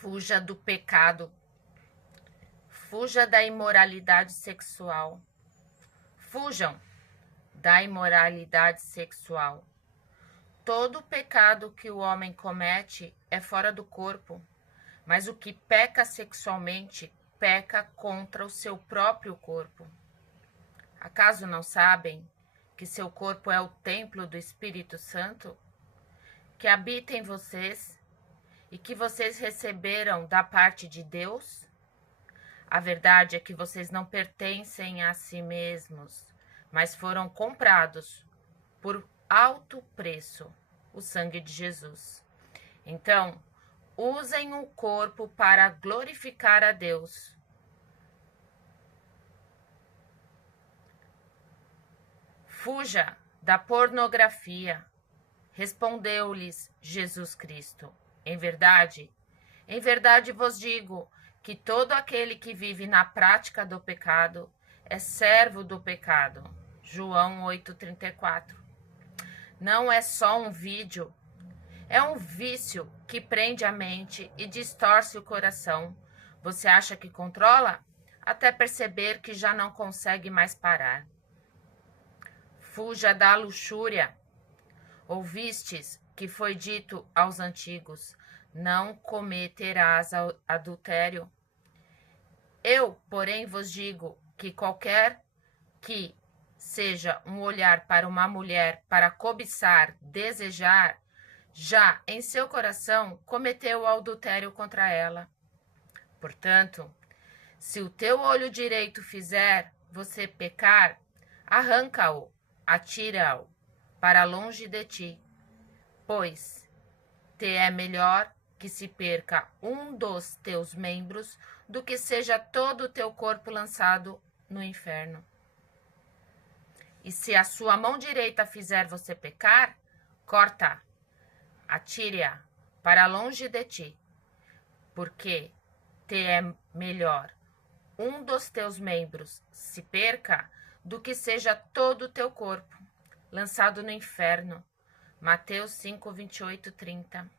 Fuja do pecado. Fuja da imoralidade sexual. Fujam da imoralidade sexual. Todo pecado que o homem comete é fora do corpo, mas o que peca sexualmente peca contra o seu próprio corpo. Acaso não sabem que seu corpo é o templo do Espírito Santo, que habita em vocês e que vocês receberam da parte de Deus? A verdade é que vocês não pertencem a si mesmos, mas foram comprados por alto preço, o sangue de Jesus. Então, usem o corpo para glorificar a Deus. Fuja da pornografia. Respondeu-lhes Jesus Cristo: em verdade vos digo que todo aquele que vive na prática do pecado é servo do pecado. João 8,34. Não é só um vídeo, é um vício que prende a mente e distorce o coração. Você acha que controla? Até perceber que já não consegue mais parar. Fuja da luxúria. Ouvistes que foi dito aos antigos: não cometerás adultério. Eu, porém, vos digo que qualquer que seja um olhar para uma mulher para cobiçar, desejar, já em seu coração cometeu o adultério contra ela. Portanto, se o teu olho direito fizer você pecar, arranca-o, atira-o para longe de ti, pois te é melhor que se perca um dos teus membros do que seja todo o teu corpo lançado no inferno. E se a sua mão direita fizer você pecar, corta, atire-a para longe de ti, porque te é melhor um dos teus membros se perca do que seja todo o teu corpo lançado no inferno. Mateus 5, 28, 30.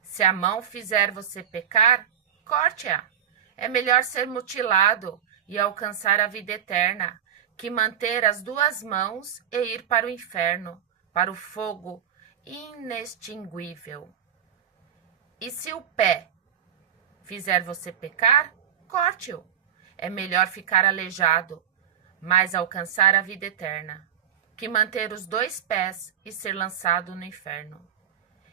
Se a mão fizer você pecar, corte-a. É melhor ser mutilado e alcançar a vida eterna, que manter as duas mãos e ir para o inferno, para o fogo inextinguível. E se o pé fizer você pecar, corte-o. É melhor ficar aleijado, mas alcançar a vida eterna, que manter os dois pés e ser lançado no inferno.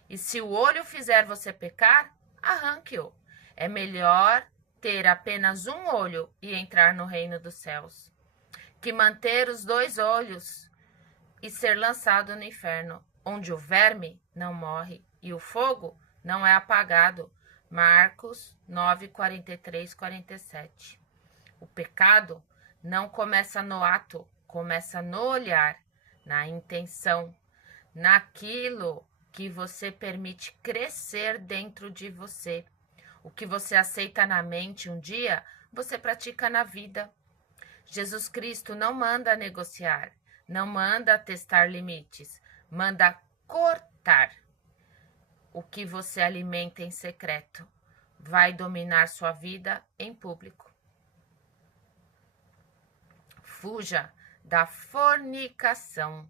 E se o olho fizer você pecar, arranque-o. É melhor ter apenas um olho e entrar no reino dos céus, que manter os dois olhos e ser lançado no inferno, onde o verme não morre e o fogo não é apagado. Marcos 9, 43, 47. O pecado não começa no ato, começa no olhar, na intenção, naquilo que você permite crescer dentro de você. O que você aceita na mente um dia, você pratica na vida. Jesus Cristo não manda negociar, não manda testar limites, manda cortar. O que você alimenta em secreto vai dominar sua vida em público. Fuja da fornicação,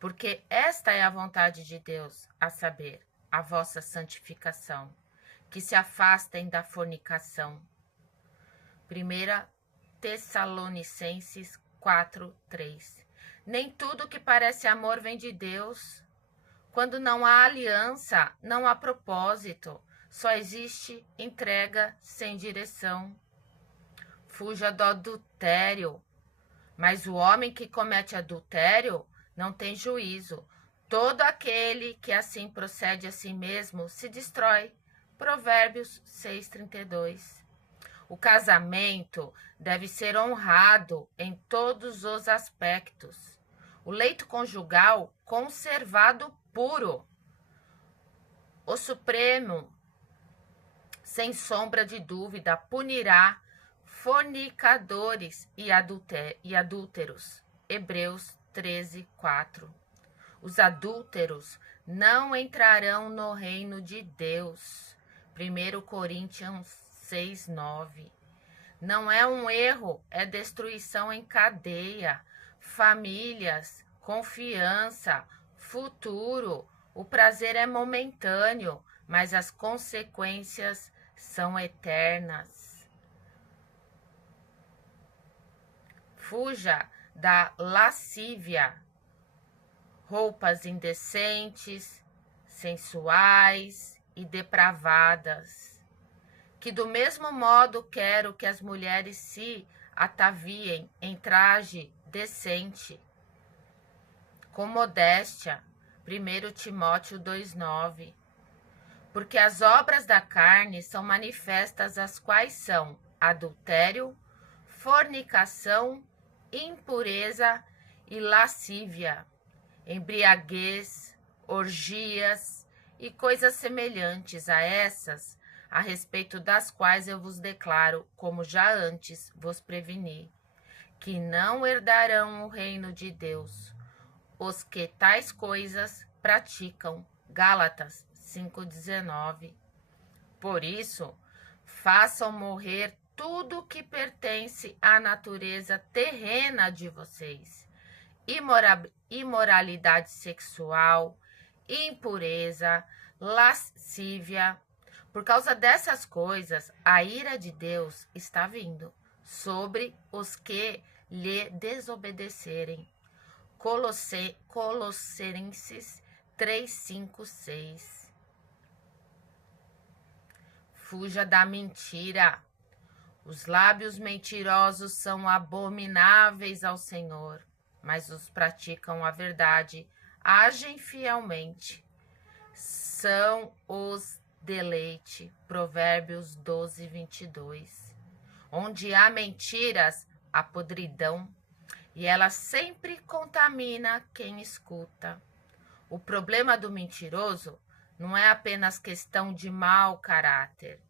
porque esta é a vontade de Deus, a saber, a vossa santificação, que se afastem da fornicação. 1 Tessalonicenses 4, 3. Nem tudo que parece amor vem de Deus. Quando não há aliança, não há propósito, só existe entrega sem direção. Fuja do adultério. Mas o homem que comete adultério não tem juízo. Todo aquele que assim procede a si mesmo se destrói. Provérbios 6:32. O casamento deve ser honrado em todos os aspectos. O leito conjugal conservado puro. O Supremo, sem sombra de dúvida, punirá fornicadores e adúlteros. Hebreus 13, 4. Os adúlteros não entrarão no reino de Deus. 1 Coríntios 6, 9. Não é um erro, é destruição em cadeia, famílias, confiança, futuro. O prazer é momentâneo, mas as consequências são eternas. Fuja da lascívia, roupas indecentes, sensuais e depravadas, que do mesmo modo quero que as mulheres se ataviem em traje decente, com modéstia, 1 Timóteo 2,9, porque as obras da carne são manifestas, as quais são adultério, fornicação, impureza e lascívia, embriaguez, orgias e coisas semelhantes a essas, a respeito das quais eu vos declaro, como já antes vos preveni, que não herdarão o reino de Deus os que tais coisas praticam. Gálatas 5,19. Por isso, façam morrer tudo que pertence à natureza terrena de vocês: imoralidade sexual, impureza, lascívia. Por causa dessas coisas, a ira de Deus está vindo sobre os que lhe desobedecerem. Colossenses 3, 5, 6. Fuja da mentira. Os lábios mentirosos são abomináveis ao Senhor, mas os praticam a verdade, agem fielmente. São os deleite. Provérbios 12, 22. Onde há mentiras, há podridão, e ela sempre contamina quem escuta. O problema do mentiroso não é apenas questão de mau caráter,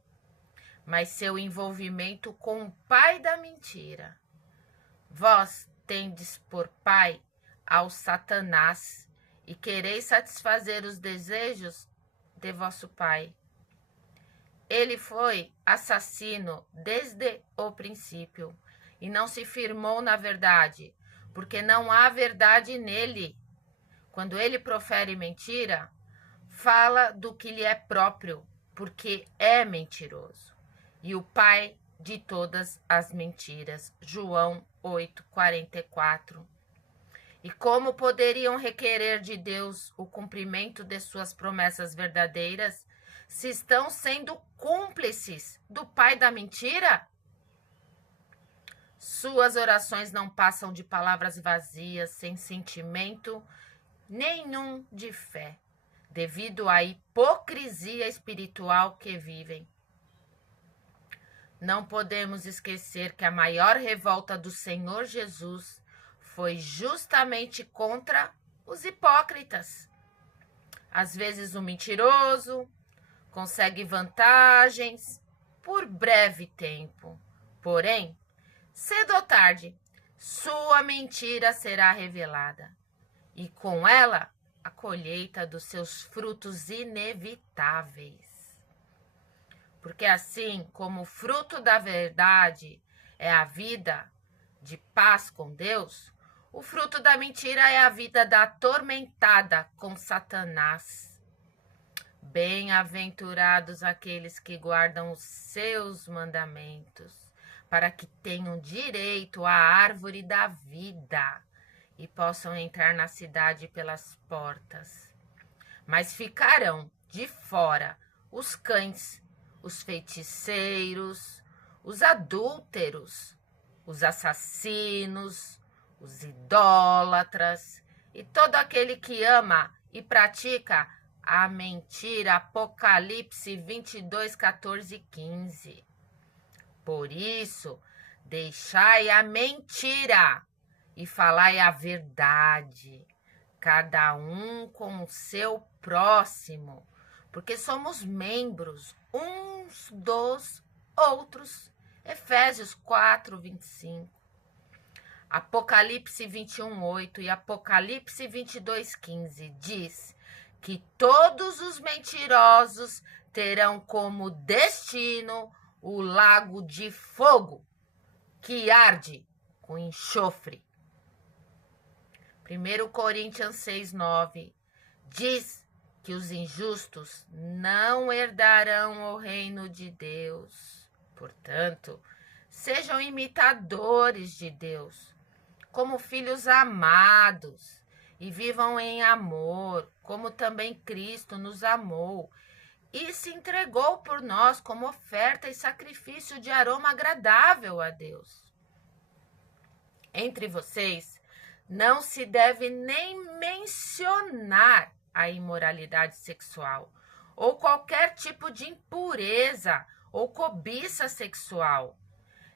mas seu envolvimento com o pai da mentira. Vós tendes por pai ao Satanás e quereis satisfazer os desejos de vosso pai. Ele foi assassino desde o princípio e não se firmou na verdade, porque não há verdade nele. Quando ele profere mentira, fala do que lhe é próprio, porque é mentiroso. E o pai de todas as mentiras. João 8:44. E como poderiam requerer de Deus o cumprimento de suas promessas verdadeiras, se estão sendo cúmplices do pai da mentira? Suas orações não passam de palavras vazias, sem sentimento nenhum de fé, devido à hipocrisia espiritual que vivem. Não podemos esquecer que a maior revolta do Senhor Jesus foi justamente contra os hipócritas. Às vezes o mentiroso consegue vantagens por breve tempo, porém, cedo ou tarde, sua mentira será revelada, e com ela a colheita dos seus frutos inevitáveis. Porque assim como o fruto da verdade é a vida de paz com Deus, o fruto da mentira é a vida da atormentada com Satanás. Bem-aventurados aqueles que guardam os seus mandamentos, para que tenham direito à árvore da vida e possam entrar na cidade pelas portas. Mas ficarão de fora os cães, os feiticeiros, os adúlteros, os assassinos, os idólatras e todo aquele que ama e pratica a mentira. Apocalipse 22, 14 e 15. Por isso, deixai a mentira e falai a verdade, cada um com o seu próximo, porque somos membros uns dos outros. Efésios 4, 25. Apocalipse 21, 8 e Apocalipse 22, 15 diz que todos os mentirosos terão como destino o lago de fogo, que arde com enxofre. 1 Coríntios 6:9 diz que os injustos não herdarão o reino de Deus. Portanto, sejam imitadores de Deus, como filhos amados, e vivam em amor, como também Cristo nos amou e se entregou por nós como oferta e sacrifício de aroma agradável a Deus. Entre vocês, não se deve nem mencionar a imoralidade sexual, ou qualquer tipo de impureza ou cobiça sexual.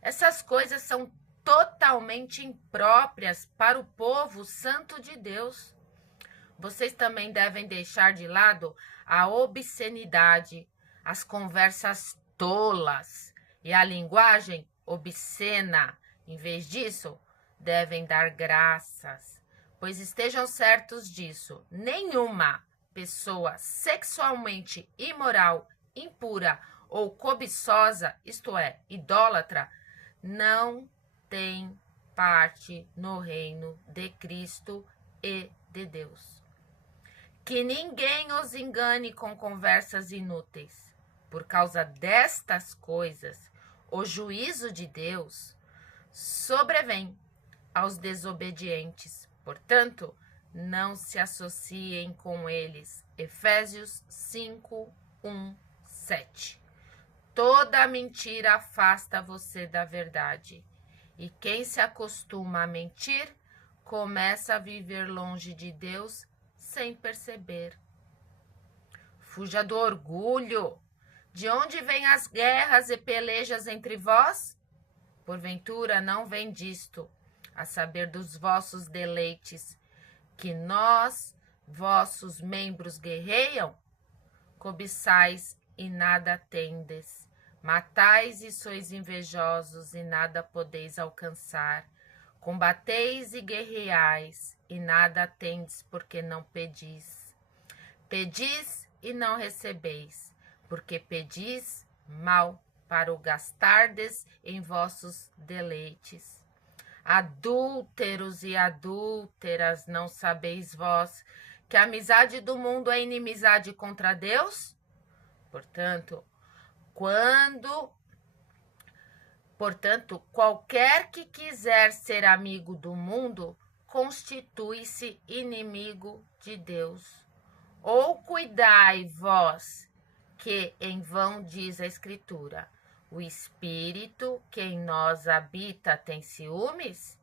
Essas coisas são totalmente impróprias para o povo santo de Deus. Vocês também devem deixar de lado a obscenidade, as conversas tolas e a linguagem obscena. Em vez disso, devem dar graças, pois estejam certos disso: nenhuma pessoa sexualmente imoral, impura ou cobiçosa, isto é, idólatra, não tem parte no reino de Cristo e de Deus. Que ninguém os engane com conversas inúteis. Por causa destas coisas, o juízo de Deus sobrevém aos desobedientes. Portanto, não se associem com eles. Efésios 5:1-7. Toda mentira afasta você da verdade. E quem se acostuma a mentir, começa a viver longe de Deus sem perceber. Fuja do orgulho. De onde vêm as guerras e pelejas entre vós? Porventura não vem disto, a saber dos vossos deleites, que nós, vossos membros, guerreiam? Cobiçais e nada tendes. Matais e sois invejosos e nada podeis alcançar. Combateis e guerreais e nada tendes porque não pedis. Pedis e não recebeis, porque pedis mal para o gastardes em vossos deleites. Adúlteros e adúlteras, não sabeis vós que a amizade do mundo é inimizade contra Deus? Portanto, qualquer que quiser ser amigo do mundo, constitui-se inimigo de Deus. Ou cuidai vós, que em vão diz a Escritura, o Espírito que em nós habita tem ciúmes?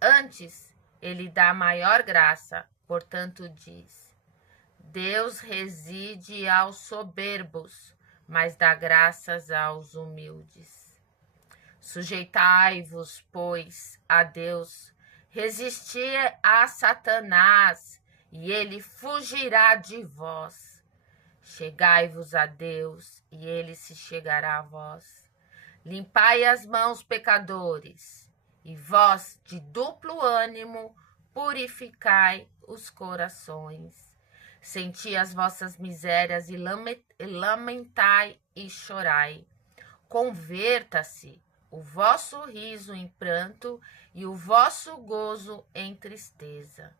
Antes, ele dá maior graça, portanto diz, Deus reside aos soberbos, mas dá graças aos humildes. Sujeitai-vos, pois, a Deus, resisti a Satanás, e ele fugirá de vós. Chegai-vos a Deus, e ele se chegará a vós. Limpai as mãos, pecadores, e vós, de duplo ânimo, purificai os corações. Senti as vossas misérias e lamentai e chorai. Converta-se o vosso riso em pranto e o vosso gozo em tristeza.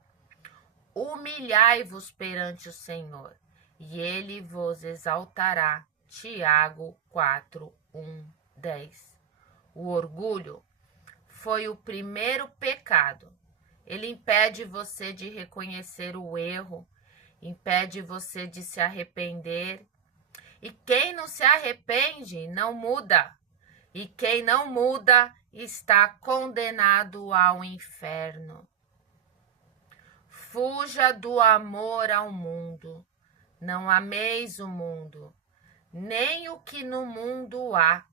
Humilhai-vos perante o Senhor, e ele vos exaltará. Tiago 4:1-10. O orgulho foi o primeiro pecado. Ele impede você de reconhecer o erro, impede você de se arrepender. E quem não se arrepende não muda. E quem não muda está condenado ao inferno. Fuja do amor ao mundo. Não ameis o mundo, nem o que no mundo há.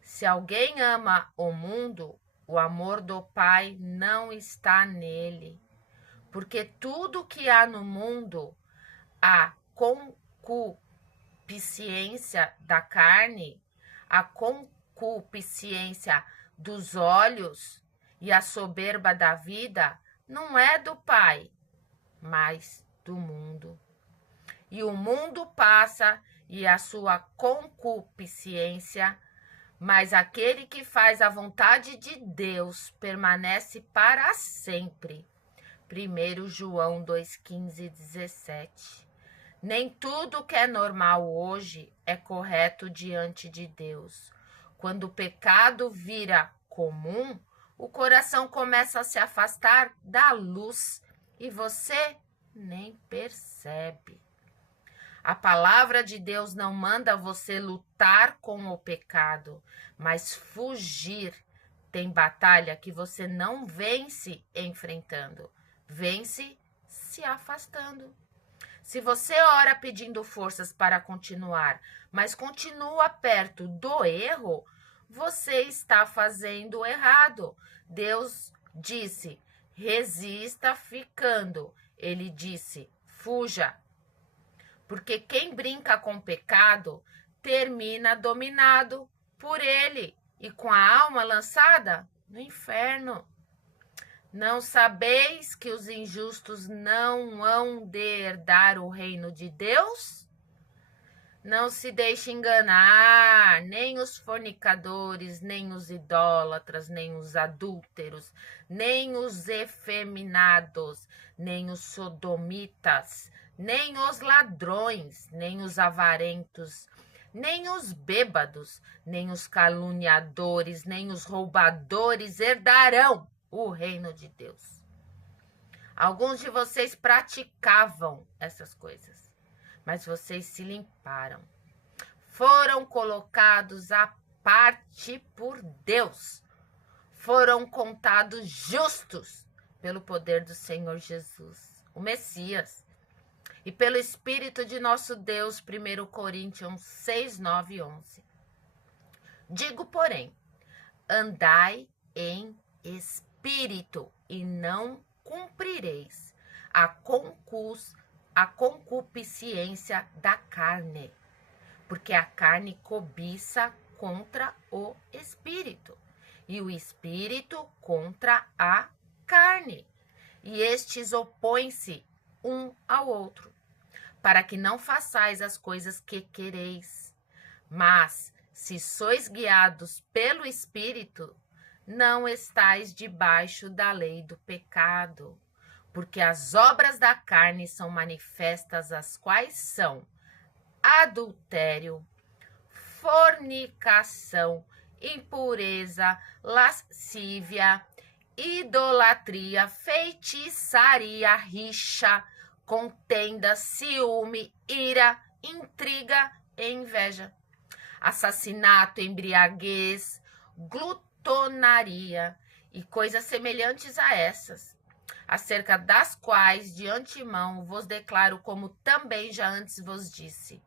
Se alguém ama o mundo, o amor do Pai não está nele. Porque tudo que há no mundo, a concupiscência da carne, a concupiscência dos olhos e a soberba da vida, não é do Pai, mas do mundo. E o mundo passa e a sua concupiscência, mas aquele que faz a vontade de Deus permanece para sempre. 1 João 2,15 e 17. Nem tudo que é normal hoje é correto diante de Deus. Quando o pecado vira comum, o coração começa a se afastar da luz e você nem percebe. A palavra de Deus não manda você lutar com o pecado, mas fugir. Tem batalha que você não vence enfrentando, vence se afastando. Se você ora pedindo forças para continuar, mas continua perto do erro, você está fazendo errado. Deus disse, resista ficando. Ele disse, fuja. Porque quem brinca com o pecado termina dominado por ele e com a alma lançada no inferno. Não sabeis que os injustos não hão de herdar o reino de Deus? Não se deixe enganar, nem os fornicadores, nem os idólatras, nem os adúlteros, nem os efeminados, nem os sodomitas, nem os ladrões, nem os avarentos, nem os bêbados, nem os caluniadores, nem os roubadores herdarão o reino de Deus. Alguns de vocês praticavam essas coisas, mas vocês se limparam. Foram colocados à parte por Deus. Foram contados justos pelo poder do Senhor Jesus, o Messias. E pelo Espírito de nosso Deus, 1 Coríntios 6, 9 e 11. Digo, porém, andai em espírito e não cumprireis a concupiscência da carne, porque a carne cobiça contra o espírito, e o espírito contra a carne, e estes opõem-se um ao outro, para que não façais as coisas que quereis. Mas, se sois guiados pelo Espírito, não estais debaixo da lei do pecado. Porque as obras da carne são manifestas, as quais são adultério, fornicação, impureza, lascívia, idolatria, feitiçaria, rixa, contenda, ciúme, ira, intriga e inveja, assassinato, embriaguez, glutonaria e coisas semelhantes a essas, acerca das quais de antemão vos declaro, como também já antes vos disse,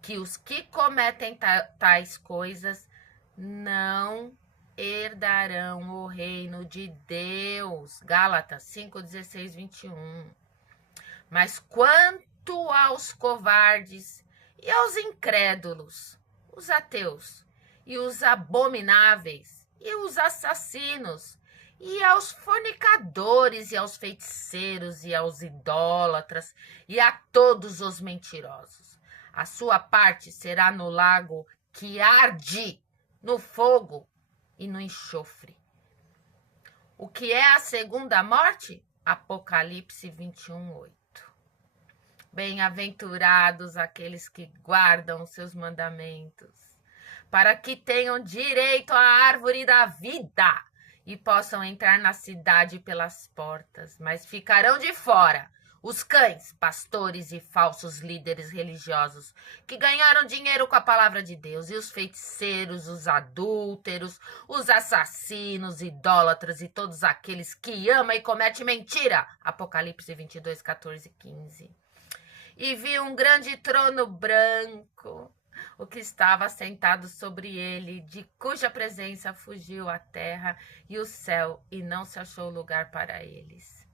que os que cometem tais coisas não herdarão o reino de Deus. Gálatas 5, 16, 21. Mas quanto aos covardes e aos incrédulos, os ateus, e os abomináveis, e os assassinos, e aos fornicadores, e aos feiticeiros, e aos idólatras, e a todos os mentirosos, a sua parte será no lago que arde, no fogo e no enxofre. O que é a segunda morte? Apocalipse 21, 8. Bem-aventurados aqueles que guardam os seus mandamentos, para que tenham direito à árvore da vida e possam entrar na cidade pelas portas, mas ficarão de fora os cães, pastores e falsos líderes religiosos que ganharam dinheiro com a palavra de Deus, e os feiticeiros, os adúlteros, os assassinos, idólatras e todos aqueles que amam e cometem mentira. Apocalipse 22, 14 e 15. E vi um grande trono branco, o que estava sentado sobre ele, de cuja presença fugiu a terra e o céu, e não se achou lugar para eles.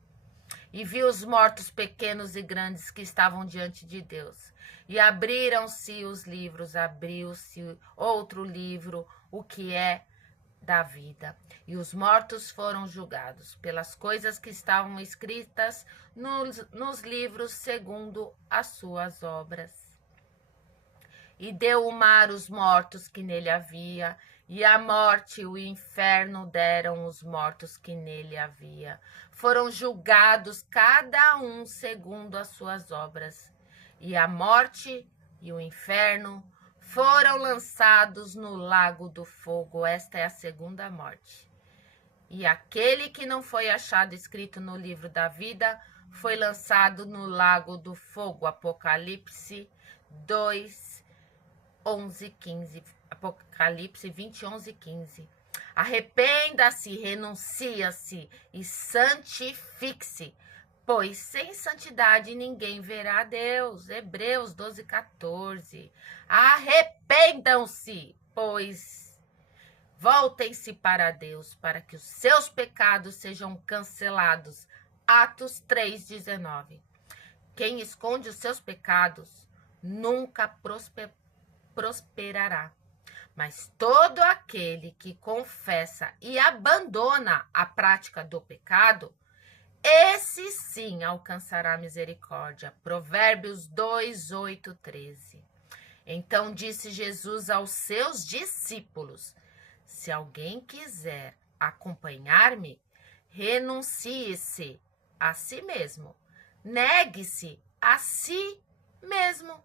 E vi os mortos pequenos e grandes que estavam diante de Deus. E abriram-se os livros, abriu-se outro livro, o que é da vida. E os mortos foram julgados pelas coisas que estavam escritas nos livros segundo as suas obras. e deu o mar os mortos que nele havia, e a morte e o inferno deram os mortos que nele havia. Foram julgados cada um segundo as suas obras, e a morte e o inferno foram lançados no lago do fogo. Esta é a segunda morte. E aquele que não foi achado escrito no livro da vida foi lançado no lago do fogo. Apocalipse 2, 11, 15. Apocalipse 20, 11, 15. Arrependa-se, renuncia-se e santifique-se, pois sem santidade ninguém verá a Deus. Hebreus 12, 14. Arrependam-se, pois voltem-se para Deus, para que os seus pecados sejam cancelados. Atos 3, 19. Quem esconde os seus pecados nunca prosperará. Mas todo aquele que confessa e abandona a prática do pecado, esse sim alcançará misericórdia. Provérbios 2, 8, 13. Então disse Jesus aos seus discípulos: se alguém quiser acompanhar-me, renuncie-se a si mesmo, negue-se a si mesmo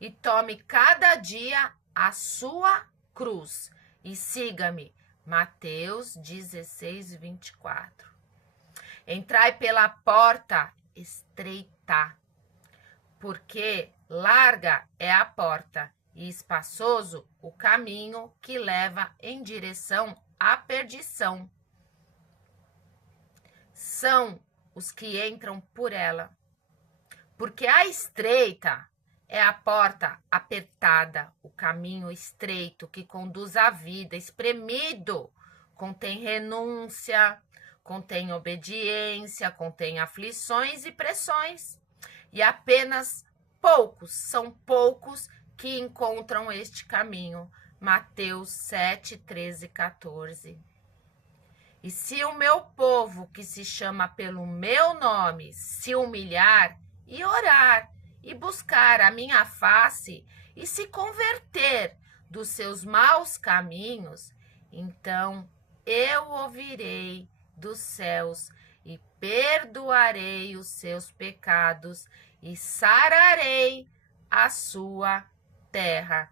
e tome cada dia a sua cruz e siga-me. Mateus 16, 24. Entrai pela porta estreita, porque larga é a porta e espaçoso o caminho que leva em direção à perdição. São os que entram por ela. Porque a estreita é a porta apertada, o caminho estreito que conduz à vida, espremido, contém renúncia, contém obediência, contém aflições e pressões. E apenas são poucos que encontram este caminho. Mateus 7, 13, 14. E se o meu povo, que se chama pelo meu nome, se humilhar e orar, e buscar a minha face, e se converter dos seus maus caminhos, então eu ouvirei dos céus e perdoarei os seus pecados e sararei a sua terra.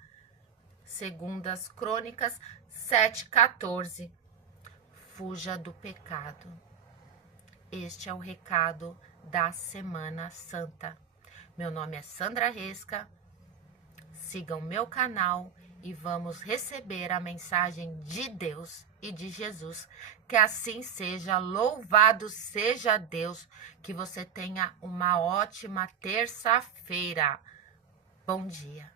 Segundas Crônicas 7:14. Fuja do pecado. Este é o recado da Semana Santa. Meu nome é Sandra Resca. Sigam meu canal e vamos receber a mensagem de Deus e de Jesus. Que assim seja, louvado seja Deus. Que você tenha uma ótima terça-feira. Bom dia.